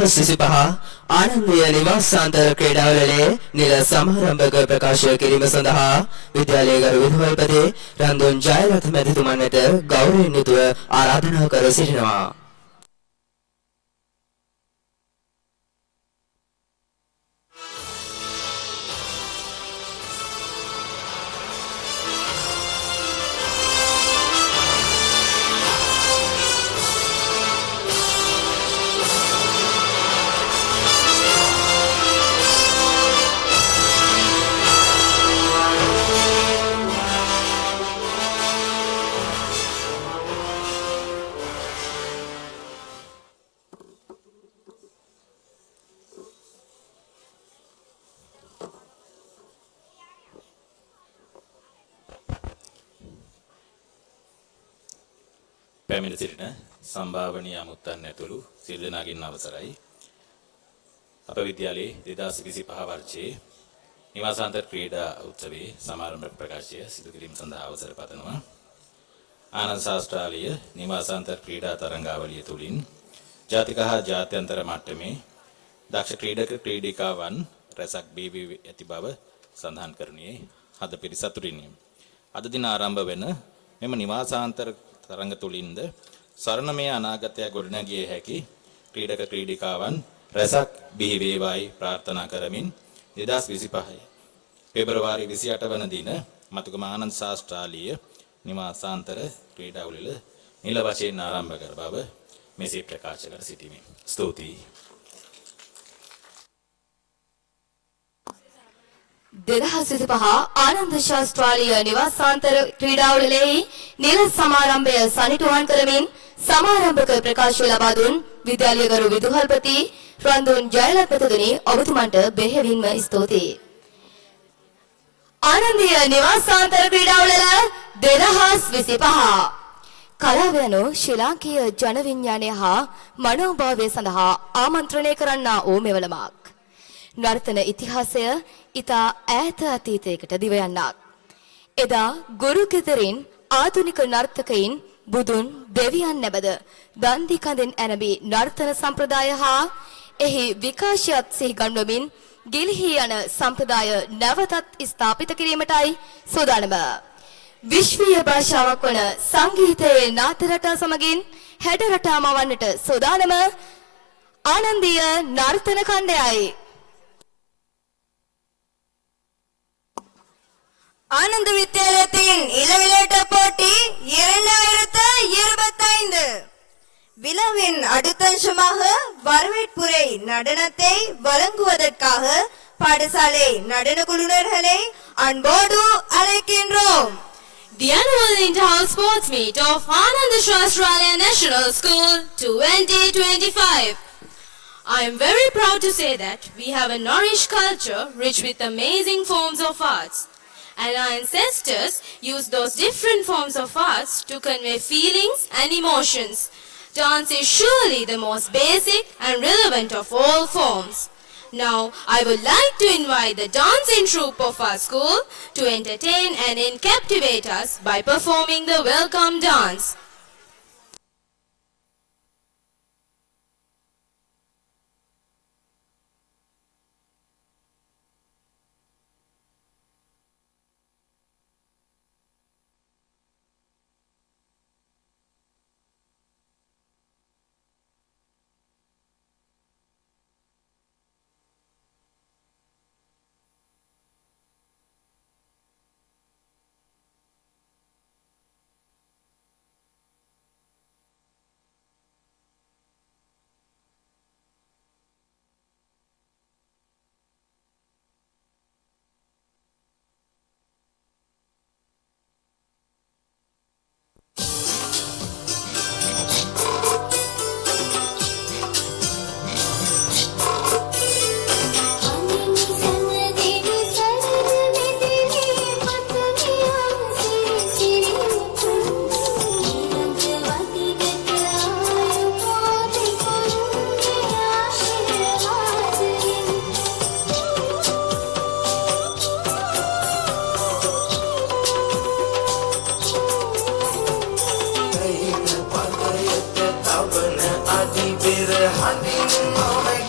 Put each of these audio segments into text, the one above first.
2025 ආනන්දය නිවාසාන්තර ක්‍රීඩාවලේ නිල සමාරම්භක ප්‍රකාශ කිරීම සඳහා විද්‍යාලයේ ගරු විදුහල්පති රන්දුන් ජයරත්න මැතිතුමන් වෙත ගෞරවයෙන් යුතුව ආරාධනා කර සිටිනවා. පැමිණ සිටින සම්භාවනීය අමුත්තන් ඇතුළු සියලු දෙනාගින් අවසරයි. අප විද්‍යාලයේ 2025 වර්ෂයේ නිවාසාන්තර ක්‍රීඩා උත්සවයේ සමාරම්භ ප්‍රකාශය සිදු කිරීම සඳහා අවසර පතනවා. ආනන්ද ශාස්ත්‍රාලීය නිවාසාන්තර ක්‍රීඩා තරඟාවලිය තුලින් ජාතික හා ජාත්‍යන්තර මට්ටමේ දක්ෂ ක්‍රීඩක ක්‍රීඩිකාවන් රැසක් බිහි වී ඇති බව සඳහන් කරනුයේ අද පිරිසතුරිනි. අද දින ආරම්භ වෙන මෙම නිවාසාන්තර තරඟ තුලින්ද සරණමය අනාගතය ගොඩනැගිය හැකි ක්‍රීඩක ක්‍රීඩිකාවන් රැසක් බිහි වේවායි ප්‍රාර්ථනා කරමින් 2025 පෙබරවාරි 28 වන දින මතුගම ආනන්ද ශාස්ත්‍රාලීය නිවාසාන්තර ක්‍රීඩාවලිය නිල වශයෙන් ආරම්භ කර බව මෙසේ ප්‍රකාශ කර සිටිමි. ස්තුතියි. 2025 ආනන්ද ශාස්ත්‍රාලීය නිවාසාන්තර ක්‍රීඩාවලියේ නිල සමාරම්භය සනිටුහන් කරමින් සමාරම්භක ප්‍රකාශය ලබා දුන් විද්‍යාලීය ගරු විදුහල්පති රන්දුන් ජයලත් මැතිතුනි ඔබතුමන්ට බෙහෙවින්ම ස්තුතියි. ආනන්දීය නිවාසාන්තර ක්‍රීඩාවලිය 2025 කලාව යනු ශ්‍රී ලාංකීය ජන විඥානය හා මනෝභාවය සඳහා ආමන්ත්‍රණය කරන්නා වූ මෙවලමක්. නර්තන ඉතිහාසය ඉතා ඈත අතීතයකට දිව යන්නක්. එදා ගුරු ගෙදරින් ආධුනික නර්තකයින් බුදුන් දෙවියන් නැබද දන්දි කඳෙන් ඇනබි නර්තන සම්ප්‍රදාය හා එහි විකාශයත් සිහිගන්වමින් ගිලිහි යන සම්ප්‍රදාය නැවතත් ස්ථාපිත කිරීමටයි සූදානම. විශ්වීය භාෂාවක් වන සංගීතයේ නාද රටා සමගින් හැඩ රටා මවන්නට සූදානම ආනන්දීය නර්තන කණ්ඩයයි. ஆனந்த வித்தியாலயத்தின் இளவிளையாட்டு போட்டி 2025 விழாவின் அடுத்த அம்சமாக வரவேற்புரை நடனத்தை வழங்குவதற்காக பாடசாலை நடன குழுவினர்களை அன்போடு அழைக்கின்றோம். The annual inter-house sports meet of Ananda Shastralaya National School 2025. I am very proud to say that we have a nourished culture rich with amazing forms of arts. And our ancestors used those different forms of arts to convey feelings and emotions. Dance is surely the most basic and relevant of all forms. Now, I would like to invite the dancing troupe of our school to entertain and captivate us by performing the welcome dance. Honey,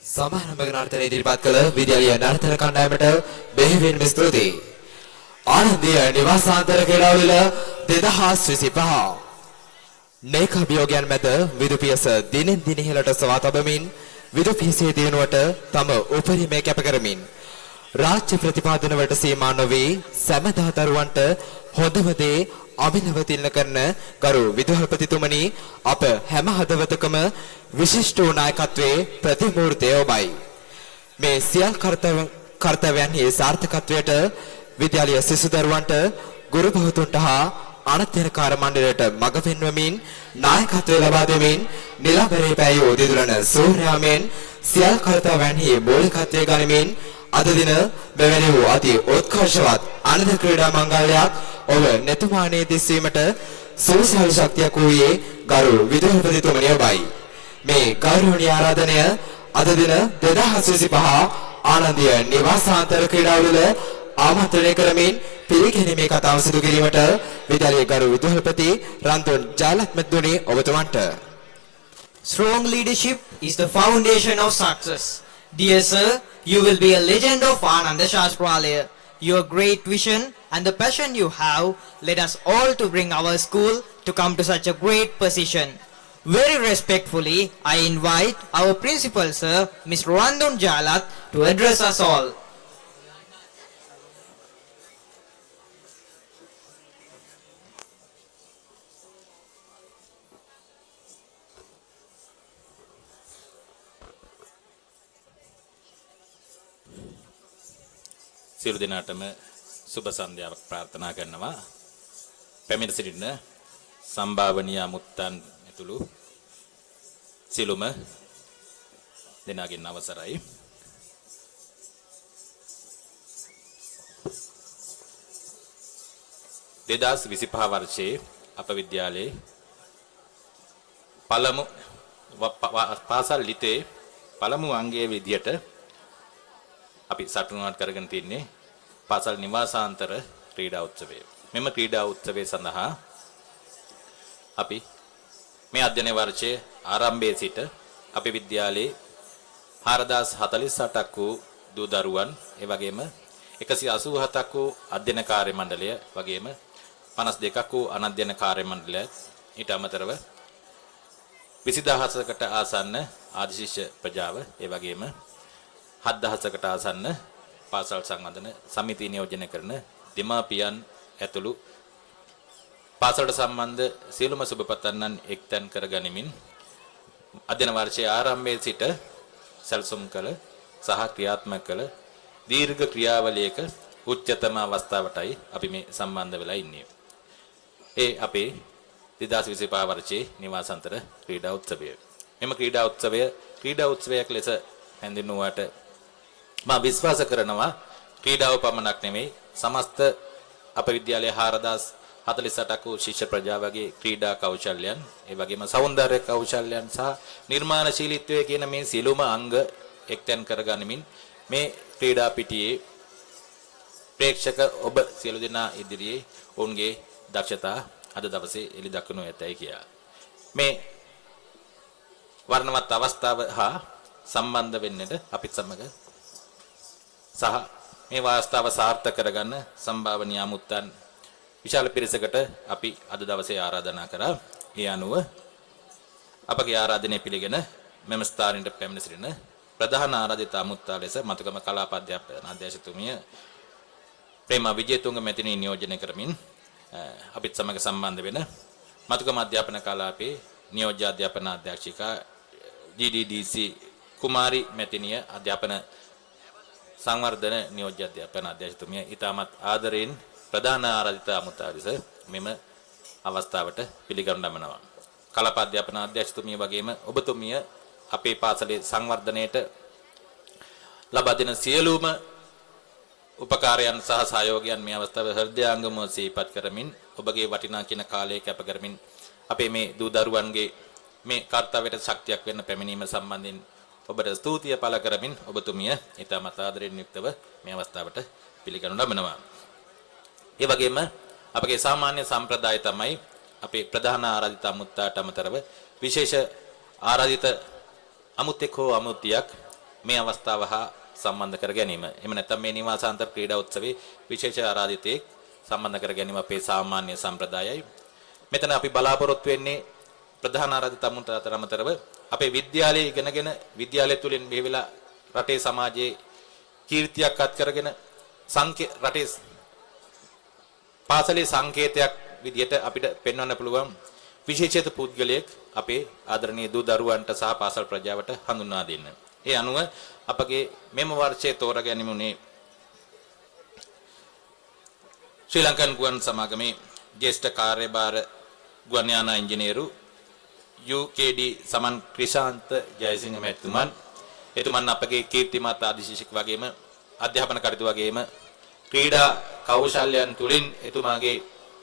සමාරම්භ ගණනාර්ථයේ ඉදිරිපත් කළ විද්‍යාලීය නර්තන කණ්ඩායමට බෙහෙවින්ම ස්තුතියි. ආනන්දීය නිවාසාන්තර ක්‍රීඩාවල 2025 නේක අභියෝගයන් මැද විදුපියස දිනෙන් දින ඉහළට සවා තබමින් විදුපියසේ දිනුවට තම උපරිමය කැප කරමින් රාජ්‍ය ප්‍රතිපාදන වලට සීමා නොවේ සෑමදා දරුවන්ට හොඳම දේ අභිනව තිලන කරන ගරු විදුහල්පතිතුමනි අප හැම හදවතකම විශිෂ්ට නායකත්වයේ ප්‍රතිමූර්තය ඔබයි. මේ සියල් කර්තව්‍යයන්හි සාර්ථකත්වයට විද්‍යාලීය සිසු දරුවන්ට ගුරු භවතුන්ට හා අනධ්‍යයනකාර මණ්ඩලයට මඟ පෙන්වමින් නායකත්වය ලබා දෙමින් නිලබරේ පැයෝ දිදුලන සූර්යාමෙන් සියල් කර්තව්‍යයන්හි මූලිකත්වය ගනිමින් අද දින මෙවැනි වූ අති උත්කර්ෂවත් අනද ක්‍රීඩා මංගල්‍යයක් ඔබ netumaane දිස්වීමට සුවිශාල ශක්තියක් වූයේ ගරු විදුහල්පතිතුමනි ඔබයි. මේ ගෞරවනීය ආරාධනය අද දින 2025 ආනන්දීය නිවාසාන්තර ක්‍රීඩාවල ආමන්ත්‍රණය කරමින් පිළිගැනීමේ කතාව සිදු කිරීමට විද්‍යාලයේ ගරු විදුහල්පති රන්තුන් Jayalath මැතිතුමනි ඔබතුමන්ට. Strong leadership is the foundation of success. Dear sir, you will be a legend of Ananda Shastralaya. Your great vision and the passion you have led us all to bring our school to come to such a great position. Very respectfully, I invite our principal sir, Mr. Randun Jalat, to address us all. සියලු දෙනාටම සුබ සන්ධ්‍යාවක් ප්‍රාර්ථනා කරනවා. පැමිණ සිටින සම්භාවනීය මුත්තන් ඇතුළු සියලුම දෙනාගෙන් අවසරයි. දෙදාස් 25 වර්ෂයේ අප විද්‍යාලයේ පළමු පාසල් ලිතේ පළමු අංගයේ විදියට අපි සටනක් කරගෙන තින්නේ පාසල් නිවාසාන්තර ක්‍රීඩා උත්සවය. මෙම ක්‍රීඩා උත්සවය සඳහා අපි මේ අධ්‍යයන වර්ෂයේ ආරම්භයේ සිට අපේ විද්‍යාලයේ 4048ක් වූ දූ දරුවන්, ඒ වගේම 187ක් වූ අධ්‍යයන කාර්ය මණ්ඩලය, වගේම 52ක් වූ අනධ්‍යයන කාර්ය මණ්ඩලය, ඊට අමතරව 20000කට ආසන්න ආදිශිෂ්‍ය ප්‍රජාව, ඒ වගේම 7000කට ආසන්න පාසල් සංවර්ධන සමිතිය නියෝජනය කරන දෙමාපියන් ඇතුළු පාසලට සම්බන්ධ සියලුම සුබපතන්නන් එක්තැන් කර ගනිමින් අධ්‍යයන වර්ෂයේ ආරම්භයේ සිට සැලසුම් කළ සහ ක්‍රියාත්මක කළ දීර්ඝ ක්‍රියාවලියක උච්චතම අවස්ථාවටයි අපි මේ සම්බන්ධ වෙලා ඉන්නේ. ඒ අපේ 2025 වර්ෂයේ නිවාසාන්තර ක්‍රීඩා උත්සවය. මෙම ක්‍රීඩා උත්සවයක් ලෙස හැඳින්වුවාට මා විශ්වාස කරනවා ක්‍රීඩාව පමණක් නෙමෙයි සමස්ත අප විද්‍යාලයේ 4048ක් වූ ශිෂ්‍ය ප්‍රජාවගේ ක්‍රීඩා කෞශල්‍යයන්, ඒ වගේම සෞන්දර්ය කෞශල්‍යයන් සහ නිර්මාණශීලීත්වය කියන මේ සියලුම අංග එක්තැන් කරගනිමින් මේ ක්‍රීඩා පිටියේ ප්‍රේක්ෂක ඔබ සියලු දෙනා ඉදිරියේ ඔවුන්ගේ දක්ෂතා අද දවසේ එළි දක්වනු ඇතයි කියා. මේ වර්ණවත් අවස්ථාව හා සම්බන්ධ වෙන්නට අපිත් සමග සහ මේ වාස්තාව සාර්ථක කරගන්න සම්භාවනීය අමුත්තන් විශාල පිරිසකට අපි අද දවසේ ආරාධනා කරා. ඒ අනුව අපගේ ආරාධනය පිළිගෙන මෙම ස්ථානයට පැමිණ සිටින ප්‍රධාන ආරාධිත අමුත්තා ලෙස මතුගම කලාප අධ්‍යාපන අධ්‍යක්ෂතුමිය ප්‍රේමා විජේතුංග මැතිණිය නියෝජනය කරමින් අපිත් සමග සම්බන්ධ වෙන මතුගම අධ්‍යාපන කලාපයේ නියෝජ්‍ය අධ්‍යාපන අධ්‍යක්ෂිකා GDDC කුමාරි මැතිණිය අධ්‍යාපන සංවර්ධන නියෝජ්‍ය අධ්‍යාපන අධ්‍යක්ෂතුමිය ඊටමත් ආදරයෙන් ප්‍රධාන ආරාධිත අමුත්තාවිස මෙම අවස්ථාවට පිළිගනු ලබනවා. කලප අධ්‍යාපන අධ්‍යක්ෂතුමිය වගේම ඔබතුමිය අපේ පාසලේ සංවර්ධනයට ලබා දෙන සියලුම උපකාරයන් සහ සහයෝගයන් මේ අවස්ථාවේ හෘදයාංගම සිහිපත් කරමින් ඔබගේ වටිනා කින කාලය කැප කරමින් අපේ මේ දූ දරුවන්ගේ මේ කාර්යයට ශක්තියක් වෙන්න පැමිණීම සම්බන්ධයෙන් ඔබට ස්තුතිය පළ කරමින් ඔබතුමිය ඊටමත් ආදරයෙන් යුක්තව මේ අවස්ථාවට පිළිගනු ලබනවා. ඒ වගේම අපගේ සාමාන්‍ය සම්ප්‍රදාය තමයි අපේ ප්‍රධාන ආරාධිත අමුත්තාට අමතරව විශේෂ ආරාධිත අමුත්තෙක් හෝ අමුත්තියක් මේ අවස්ථාව හා සම්බන්ධ කර ගැනීම. එහෙම නැත්නම් මේ නිවාසාන්තර ක්‍රීඩා උත්සවයේ විශේෂ ආරාධිතයෙක් සම්බන්ධ කර ගැනීම අපේ සාමාන්‍ය සම්ප්‍රදායයි. මෙතන අපි බලාපොරොත්තු වෙන්නේ ප්‍රධාන ආරාධිත අමුත්තාට අමතරව අපේ විද්‍යාලයේ ඉගෙනගෙන විද්‍යාලය තුලින් මෙහෙවිලා රටේ සමාජයේ කීර්තියක් අත් කරගෙන රටේ පාසලේ සංකේතයක් විදියට අපිට පෙන්වන්න පුළුවන් විශේෂිත පුද්ගලයෙක් අපේ ආදරණීය දූ දරුවන්ට සහ පාසල් ප්‍රජාවට හඳුන්වා දෙන්න. ඒ අනුව අපගේ මෙම වර්ෂයේ තෝරා ගැනීමේ ශ්‍රී ලංකන් ගුවන් සමාගමේ ජ්‍යෙෂ්ඨ කාර්යභාර ගුවන් යාන ඉංජිනේරු UKD සමන් ක්‍රිෂාන්ත ජයසිංහ මැතිතුමන් එතුමන් අපගේ කීර්තිමත් ආදිශිෂ්‍යක වගේම අධ්‍යාපන කටයුතු වගේම ක්‍රීඩා කෞශල්‍යයන් තුලින් එතුමාගේ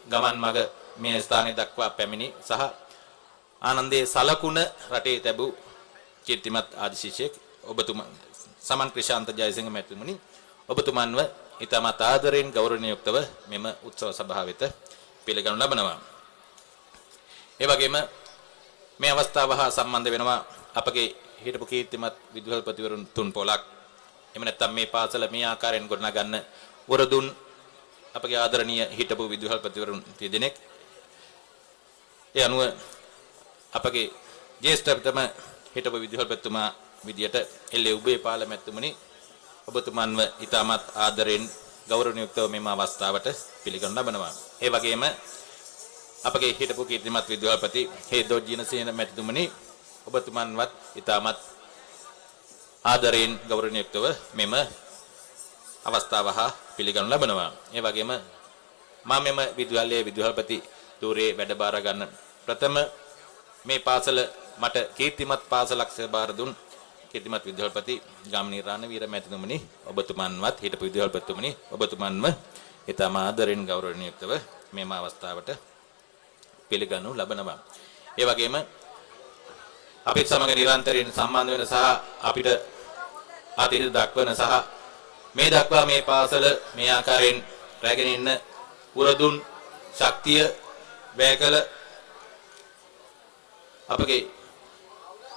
ගමන් මඟ මේ ස්ථානයේ දක්වා පැමිණි සහ ආනන්දේ සලකුණ රටේ තැබූ කීර්තිමත් ආදිශිෂ්‍යක ඔබතුමන් සමන් ක්‍රිෂාන්ත ජයසිංහ මැතිතුමනි ඔබතුමන්ව ඊටමත් ආදරයෙන් ගෞරවණීය යුක්තව මෙම උත්සව සභාව වෙත පිළිගනු ලබනවා. ඒ වගේම මේ අවස්ථාව හා සම්බන්ධ වෙනවා අපගේ හිටපු කීර්තිමත් විදුහල්පතිවරුන් තුන් පොලක්. එහෙම නැත්නම් මේ පාසල මේ ආකාරයෙන් ගොඩනගන්න වරදුන් අපගේ ආදරණීය හිටපු විදුහල්පතිවරුන් දෙදෙනෙක්. ඒ අනුව අපගේ ජ්‍යෙෂ්ඨතම හිටපු විදුහල්පතිතුමා විදියට එල්ලේ උබේපාල මැතිතුමනි ඔබතුමන්ව ඊටමත් ආදරෙන් ගෞරවණීය යුක්තව මෙම අවස්ථාවට පිළිගනු ලබනවා. ඒ වගේම අපගේ හිටපු කීර්තිමත් විදුහල්පති හේදෝ ජිනසේන මැතිතුමනි ඔබතුමන්වත් ඊටමත් ආදරයෙන් ගෞරවණීය යුක්තව මෙම අවස්ථාව හා පිළිගනු ලබනවා. ඒ වගේම මම මෙම විදුහල්ලේ විදුහල්පති ධූරයේ වැඩ බාර ගන්න ප්‍රථම මේ පාසල මට කීර්තිමත් පාසලක් සේබාර දුන් කීර්තිමත් විදුහල්පති ගාමිණී රණවීර මැතිතුමනි ඔබතුමන්වත් හිටපු විදුහල්පතිතුමනි ඔබතුමන්ව ඊටම ආදරෙන් ගෞරවණීය යුක්තව මෙම අවස්ථාවට පිළිගනු ලබනවා. ඒ වගේම අපිට සමග නිරන්තරයෙන් සම්බන්ධ වෙන සහ අපිට අතීත දක්වන සහ මේ දක්වා මේ පාසල මේ ආකාරයෙන් රැගෙන ඉන්න පුරදුන් ශක්තිය වැය කළ අපගේ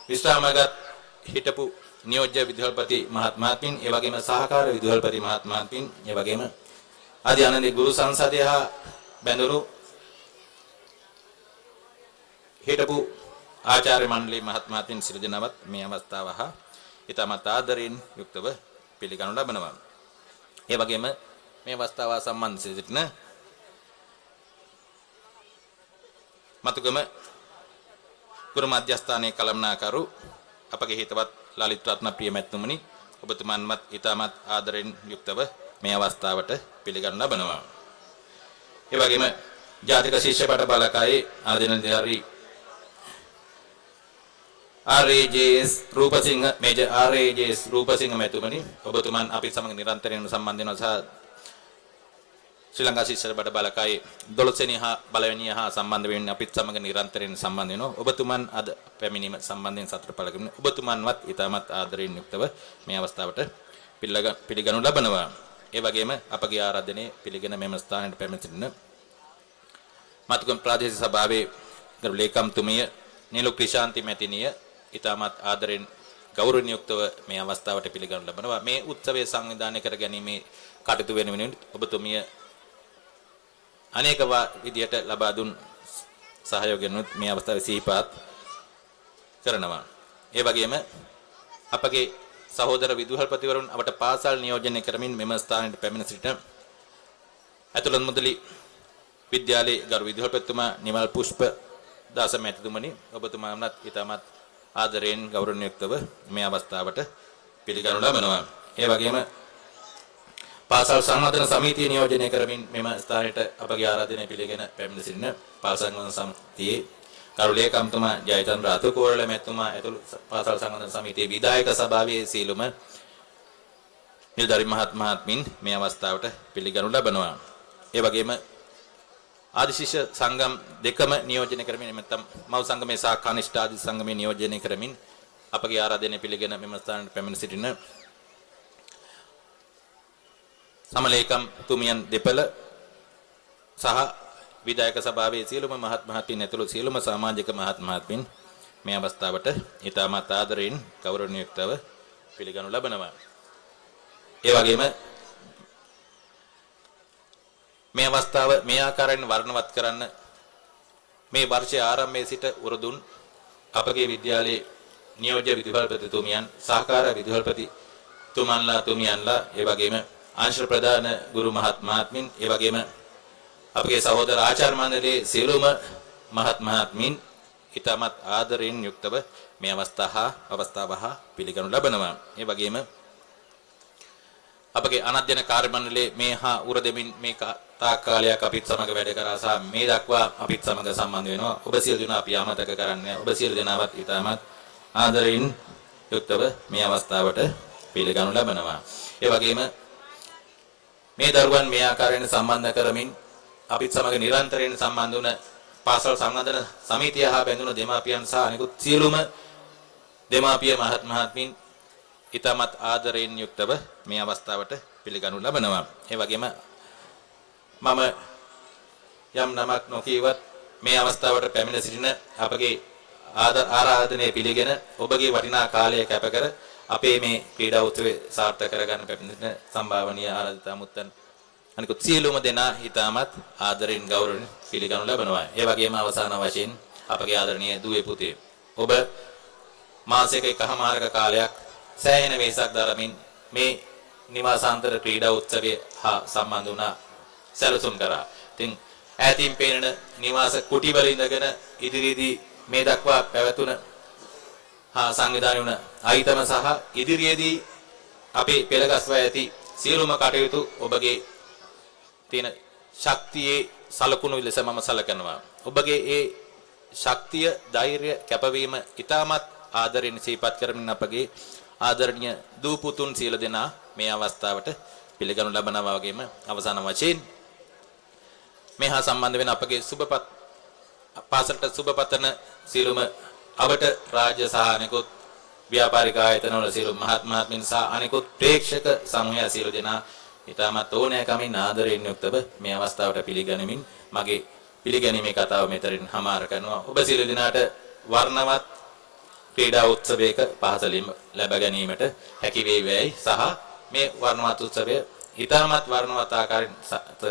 විශ්‍රාමගත් හිටපු නියෝජ්‍ය විදුහල්පති මහත්මයාත්මින් ඒ වගේම සහකාර විදුහල්පති මහත්මයාත්මින් ඒ වගේම ආදී ආනන්ද ගුරු සංසදය හා බැඳුණු හිටපු ආචාර්ය මණ්ඩලයේ මහත්මයාත්මින් සියලු දෙනාවත් මේ අවස්ථාව හා ඊටමත් ආදරයෙන් යුක්තව පිළිගනු ලබනවා. ඒ වගේම මේ අවස්ථාව සම්බන්ධ සිටින මතුගම ගුරු මධ්‍යස්ථානයේ කළමනාකරු අපගේ හිතවත් ලලිත් රත්න ප්‍රිය මැතිතුමනි ඔබතුමන්වත් ඊටමත් ආදරයෙන් යුක්තව මේ අවස්ථාවට පිළිගනු ලබනවා. ඒ වගේම ජාතික ශිෂ්‍ය පට බලකායේ ආදිනදාරි RAJS Rupasinghe major RAJS Rupasinghe මැතිතුමනි ඔබතුමන් අපිත් සමග නිරන්තරයෙන් සම්බන්ධ වෙනවා සහ ශ්‍රී ලංකා ශිෂ්‍ය පට බලකායේ 12 වෙනි හා බලවෙනි හා සම්බන්ධ වෙමින් අපිත් සමග නිරන්තරයෙන් සම්බන්ධ වෙනවා. ඔබතුමන් අද පැමිණීම සම්බන්ධයෙන් සතුට පළ කරමින් ඔබතුමන්වත් ඊටමත් ආදරයෙන් යුක්තව මේ අවස්ථාවට පිළිගනු ලබනවා. ඒ වගේම අපගේ ආරාධනයේ පිළිගෙන මෙම ස්ථානයට පැමිණ සිටින මතුගම ප්‍රාදේශීය සභාවේ ගරු ලේකම්තුමිය නිලු ක්‍රිෂාන්ති මැතිණිය ඊටමත් ආදරෙන් ගෞරවණීය යුක්තව මේ අවස්ථාවට පිළිගනු ලබනවා. මේ උත්සවය සංවිධානය කර ගැනීමේ කටයුතු වෙනුවෙන් ඔබතුමිය අනේක විදියට ලබා දුන් සහයෝගයෙන් මේ අවස්ථාවේ සිහිපත් කරනවා. ඒ වගේම අපගේ සහෝදර විදුහල්පතිවරුන් අපට පාසල් නියෝජනය කරමින් මෙම ස්ථානයට පැමිණ සිටින ඇතුළත් මුදලි විද්‍යාලයේ ගරු විදුහල්පතිතුමා නිමල් පුෂ්ප දාස මැතිතුමනි ඔබතුමාමත් ඊටමත් ආදරයෙන් ගෞරවණීය යුක්තව මේ අවස්ථාවට පිළිගනු ලබනවා. ඒ වගේම පාසල් සංවර්ධන සමිතිය නියෝජනය කරමින් මෙම ස්ථානයට අපගේ ආරාධනය පිළිගෙන පැමිණ සිටින පාසල් සංවර්ධන සමිතියේ කරු ලේකම්තුමා ජයචන්ද්‍ර අතුකෝරළ මැතිතුමා ඇතුළු පාසල් සංවර්ධන සමිතියේ විධායක සභාවේ සීලුම නිලධාරි මහත්මීන් මේ අවස්ථාවට පිළිගනු ලබනවා. ඒ වගේම ආදිශිෂ්‍ය සංගම් දෙකම නියෝජනය කරමින් නැත්නම් මව් සංගමේ සහ කනිෂ්ඨ ආදි සංගමේ නියෝජනය කරමින් අපගේ ආරාධනය පිළිගෙන මෙම ස්ථානයට පැමිණ සිටින සමලේකම් තුමියන් දෙපළ සහ විධායක සභාවේ සියලුම මහත්මීන් ඇතුළු සියලුම සමාජික මහත්මීන් මේ අවස්ථාවට ඉතාමත් ආදරයෙන් ගෞරවණීය යුක්තව පිළිගනු ලබනවා. ඒ වගේම මේ අවස්ථාව මේ ආකාරයෙන් වර්ණවත් කරන්න මේ වර්ෂයේ ආරම්භයේ සිට උරුදුන් අපගේ විද්‍යාලයේ නියෝජ්‍ය විදුහල්පතිතුමියන් සහකාර විදුහල්පතිතුමන්ලා ඒ වගේම අංශ ප්‍රධාන ගුරු මහත්මීන් ඒ වගේම අපගේ සහෝදර ආචාර්ය මණ්ඩලයේ සියලුම මහත්මීන් ඉතාමත් ආදරයෙන් යුක්තව මේ අවස්ථාව පිළිගනු ලබනවා. ඒ වගේම අපගේ අනධ්‍යයන කාර්ය මණ්ඩලයේ මේ හා උර දෙමින් මේ තාක් කාලයක් අපිත් සමග වැඩ කරා සහ මේ දක්වා අපිත් සමග සම්බන්ධ වෙනවා. ඔබ සියලු දෙනා අපි අමතක කරන්නේ. ඔබ සියලු දෙනාවත් ඉතාමත් ආදරයෙන් යුක්තව මේ අවස්ථාවට පිළිගනු ලබනවා. ඒ වගේම මේ දරුවන් මේ ආකාරයෙන් සම්බන්ධ කරමින් අපිත් සමග නිරන්තරයෙන් සම්බන්ධ වුණ පාසල් සංවර්ධන සමිතිය හා බැඳුණු දෙමාපියන් සහ අනිකුත් සියලුම දෙමාපිය මහත්මීන් ඉතාමත් ආදරයෙන් යුක්තව මේ අවස්ථාවට පිළිගනු ලබනවා. ඒ වගේම මම යම් නමක් නොකියවත් මේ අවස්ථාවට පැමිණ සිටින අපගේ ආරාධනය පිළිගෙන ඔබගේ වටිනා කාලය කැප කර අපේ මේ ක්‍රීඩා උත්සවය සාර්ථක කරගන්න පැමිණෙන සම්භාවනීය ආරාධිත මුත්තන් අනිකුත් සියලුම දෙනා ඉතාමත් ආදරයෙන් ගෞරවයෙන් පිළිගනු ලබනවා. ඒ වගේම අවසාන වශයෙන් අපගේ ආදරණීය දුවේ පුතේ ඔබ මාසයක එකමාරක කාලයක් සෑහෙන වෙසක් දරමින් මේ නිවාසාන්තර ක්‍රීඩා උත්සවයේ හා සම්බන්ධ වුණා සැලසුම් කරා. ඉතින් ඈතින් පේන නිවාස කුටිවල ඉඳගෙන ඉදිරියේදී මේ දක්වා පැවතුන හා සංවිධානය වුණ අයිතම සහ ඉදිරියේදී අපේ පෙළගස්වා ඇති සියලුම කටයුතු ඔබගේ තියෙන ශක්තියේ සලකුණු ලෙස මම සලකනවා. ඔබගේ ඒ ශක්තිය, ධෛර්ය, කැපවීම ඉතාමත් ආදරෙන් සිහිපත් කරමින් අපගේ ආදරණීය දූ පුතුන් සියලු දෙනා මේ අවස්ථාවට පිළිගනු ලබනවා. වගේම අවසාන වශයෙන් මේ හා සම්බන්ධ වෙන අපගේ පාසලට සුබපතන සියලුම අවට රාජ්‍ය සහ අනිකුත් ව්‍යාපාරික ආයතනවල සියලු මහත්මීන් සහ අනිකුත් ප්‍රේක්ෂක සමූහය සියලු දෙනා ඉතාමත් ඕනෑකමින් ආදරයෙන් යුක්තව මේ අවස්ථාවට පිළිගනිමින් මගේ පිළිගැනීමේ කතාව මෙතනින් හමාර කරනවා. ඔබ සියලු දෙනාට වර්ණවත් ක්‍රීඩා උත්සවයක පහසලින් ලැබ ගැනීමට හැකි වේවියි සහ මේ වර්ණවත් උත්සවය ඉතාමත් වර්ණවත් ආකාරයෙන්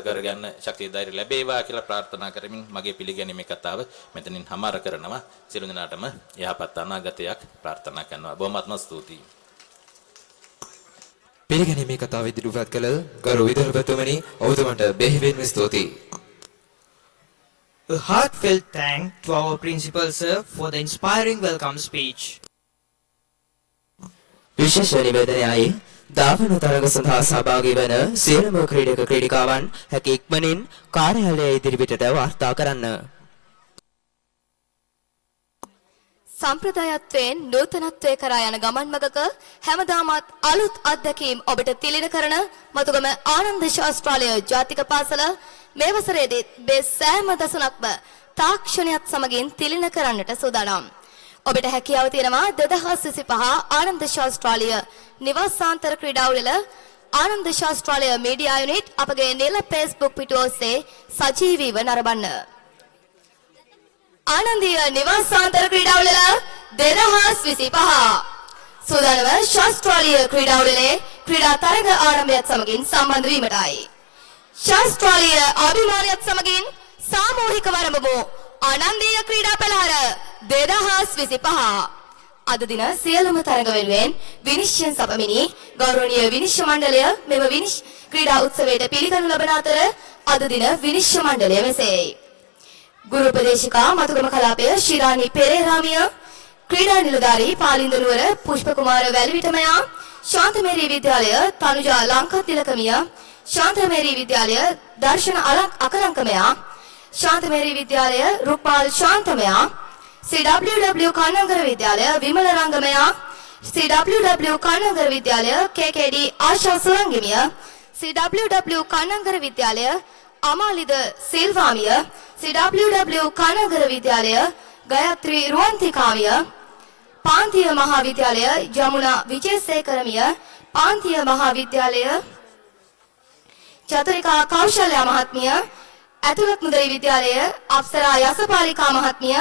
කරගන්න ශක්තිය ධෛර්ය ලැබේවා කියලා ප්‍රාර්ථනා කරමින් මගේ පිළිගැනීමේ කතාව මෙතනින් හමාර කරනවා. සියලු දෙනාටම යහපත් අනාගතයක් ප්‍රාර්ථනා කරනවා. බොහොමත්ම ස්තුතියි. පිළිගැනීමේ කතාව ඉදිරිපත් කළ ගරු විදුහල්පතිතුමනි ඔබතුමන්ට බෙහෙවින්ම ස්තුතියි. A heartfelt thank to our principal sir for the inspiring welcome speech. විශේෂ නිවේදනයයි දාවන තරග සඳහා සහභාගී වන සියලුම ක්‍රීඩක ක්‍රීඩිකාවන් හැකි ඉක්මනින් කාර්යාලය ඉදිරිපිටට වාර්තා කරන්න. සම්ප්‍රදායත්වයෙන් නූතනත්වයේ කරා යන ගමන් මගක හැමදාමත් අලුත් අත්දැකීම් ඔබට තිළින කරන මතුගම ආනන්ද ශාස්ත්‍රාලය ජාතික පාසල මේ වසරේදී මේ සෑම දසුණක්ම තාක්ෂණයත් සමගින් තිළින කරන්නට සූදානම්. ඔබට හැකියාව තියෙනවා 2025 ආනන්ද ශාස්ත්‍රාලය නිවාසාන්තර ක්‍රීඩා උළෙල ආනන්ද ශාස්ත්‍රාලය මීඩියා යුනිට් අපගේ නිල Facebook පිටුව ඔස්සේ සජීවීව නරඹන්න. ආනන්දීය නිවාසාන්තර ක්‍රීඩා උළෙල 2025 සූදානම ශාස්ත්‍රාලීය ක්‍රීඩා උළෙලේ ක්‍රීඩා තරග ආරම්භයත් සමගින් සම්බන්ධ වීමටයි. ශාස්ත්‍රාලීය අභිමානයත් සමගින් සාමූහික වරඹමු ආනන්දීය ක්‍රීඩා පෙළහර 2025. අද දින සියලුම තරග වෙනුවෙන් විනිශ්චයන් සපමිනි ගෞරවනීය විනිශ්චය මණ්ඩලය මෙම ක්‍රීඩා උත්සවයට පිළිගනු ලබන අතර අද දින විනිශ්චය මණ්ඩලය මෙසේයි. ගුරු උපදේශිකා මතුගම කලාපය ශිරානි පෙරේරාමිය, क्रीडा निलधारी पालिंदनुवर पुष्पकुमार වැලිවිටමයා शांतमेरी विद्यालय तनुजा लंकातिलकमिया शांतमेरी विद्यालय दर्शन अकलंकमया शांतमेरी विद्यालय रुक्पाल शांतमया CWW कानगर विद्यालय विमल रंगमया CWW कानगर विद्यालय KKD आशा सुरंगिमिया CWW कानगर विद्यालय अमालिद सिल्वामिय CWW कानगर विद्यालय गायत्री रुवंतिकामिय पांतीय महाविद्यालय यमुना विजयशेखरमिय पांतीय महाविद्यालय चतुरिका कौशल्या महात्म्य ඇතුළත් මුදලි විද්‍යාලය අප්සරා යසපාලිකා මහත්මිය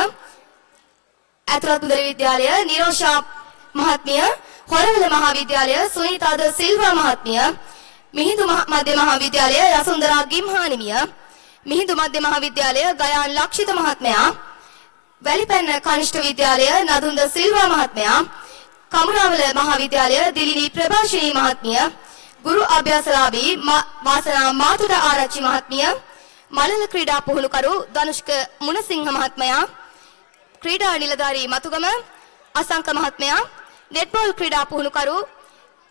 ඇතුළත් මුදලි විද්‍යාලය නිරෝෂා මහත්මිය හොරවල මහාවිද්‍යාලය සුනීතා ද සිල්වා මහත්මිය මිහිඳු මධ්‍ය මහාවිද්‍යාලය යසුන්දරා ගිම්හානිමිය මිහිඳු මධ්‍ය මහාවිද්‍යාලය ගයාන් ලක්ෂිත මහත්මයා වැලිපැන්න කනිෂ්ඨ විද්‍යාලය නදුන්ද සිල්වා මහත්මයා කමුරාවල මහාවිද්‍යාලය දිලිනී ප්‍රභාෂිනී මහත්මිය ගුරු අභ්‍යාසලාභී වාසනා මාතුඩ ආරච්චි මහත්මිය මලල ක්‍රීඩා පුහුණුකරු ධනුෂ්ක මුණසිංහ මහත්මයා ක්‍රීඩා නිලධාරී මතුගම අසංක මහත්මයා නෙට්බෝල් ක්‍රීඩා පුහුණුකරු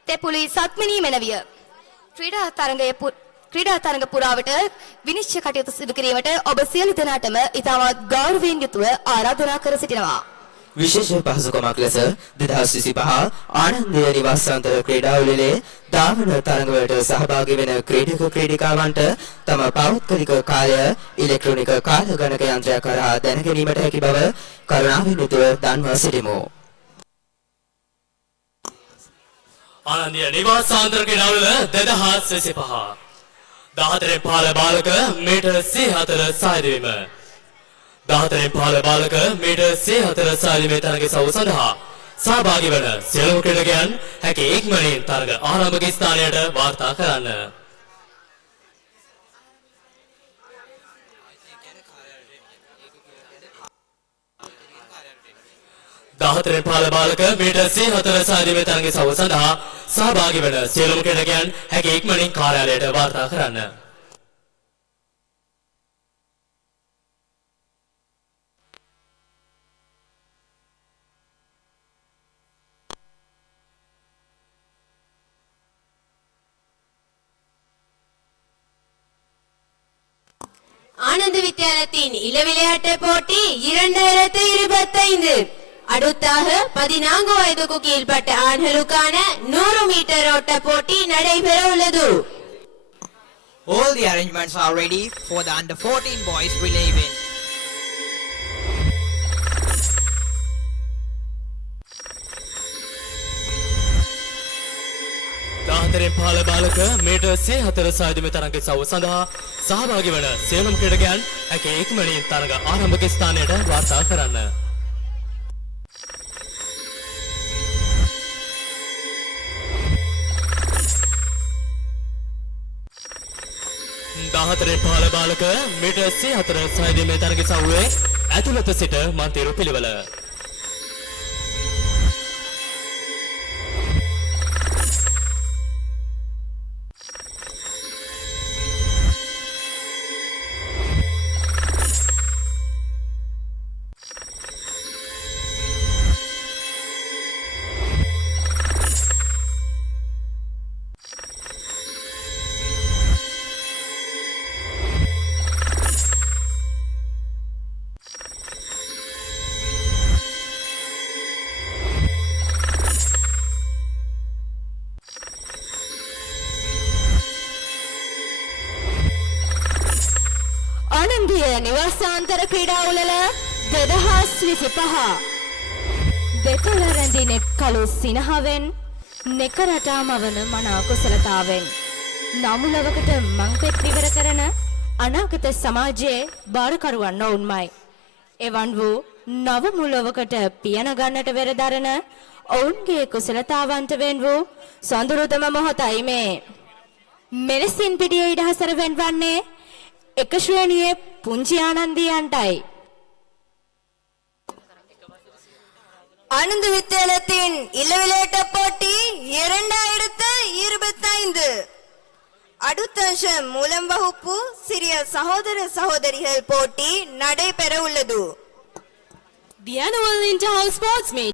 තෙපුලි සත්මිනී මෙනවිය ක්‍රීඩා තරඟ පුරාවට විනිශ්චය කටයුතු සිදු කිරීමට ඔබ සියලු දෙනාටම ඉතාමත් ගෞරවයෙන් යුතුව ආරාධනා කර සිටිනවා. විශේෂ පහසුකමක් ලෙස 2025 ආනන්දය නිවාසාන්තර ක්‍රීඩාවලියේ ධාවන තරඟවලට සහභාගී වෙන ක්‍රීඩක ක්‍රීඩිකාවන්ට තම පෞද්ගලික කාලය ඉලෙක්ට්‍රොනික කාල ගණක යන්ත්‍රය කරා දැන ගැනීමට හැකි බව කරුණාවෙන් යුතුව දන්වා සිටිමු. ආනන්දය නිවාසාන්තර ක්‍රීඩාවල 2025 14 පාල බාලක මීටර් 34 සායදීම 14 පාල බාලක මීටර් 34 සායදීමේ තරග සව සඳහා සහභාගී වන සියලුම ක්‍රීඩකයන් හැකි ඉක්මනින් තරග ආරම්භක ස්ථානයට වාර්තා කරන්න. දාහතරෙන් පාල බාලක මීටර් 34 සායදීමේ තරග සව සඳහා සහභාගී වන සියලුම ක්‍රීඩකයන් හැකි ඉක්මනින් කාර්යාලයට වාර්තා කරන්න. ஆனந்த வித்தியாலயத்தின் இளவிளையாட்டு போட்டி 2025 அடுத்தாக 14 வயதுக்கு கீழ்பட்ட ஆண்களுக்கான 100 மீட்டர் ஓட்ட போட்டி நடைபெற உள்ளது. All the arrangements are ready for the under 14 boys relay event. දාහතරෙන් පාල Balaka metre 34 සායදීමේ තරග සව සඳහා සහභාගී වන සියලුම ක්‍රීඩකයන් හැකි ඉක්මනින් තරග ආරම්භක ස්ථානයට වාර්තා කරන්න. දාහතරෙන් පාල බාලක මීටර් 34 සායදීමේ තරග සවුවේ ඇතුළත සිට මන්තිරු පිළිවෙල. ආනන්දීය නිවාසාන්තර ක්‍රීඩාවල 2025 දෙතොල රැඳි නෙත් කළු සිනහවෙන් නෙකරටාමවන මනා කුසලතාවෙන් නමුලවකට මංපෙත් විවර කරන අනාගත සමාජයේ බාරකරුවන් ඔවුන්මයි. එවන් වූ නව මුලවකට පියන ගන්නට වෙරදරන ඔවුන්ගේ කුසලතාවන්ට වෙන් වූ සොඳුරුතම මොහොතයි මේ. මෙලෙසින් පිටියේ ඉඩහසර වෙන්වන්නේ එක ශ්‍රේණියේ පුංචි ආනන්දියන්ටයි. ஆனந்த வித்தியாலயத்தின் இளவிளையாட்டு போட்டி 2025 அடுத்த வருஷம் மூலம் வகுப்பு சிறிய சகோதர சகோதரிகள் போட்டி நடைபெற உள்ளது. The annual Inter-House Sports Meet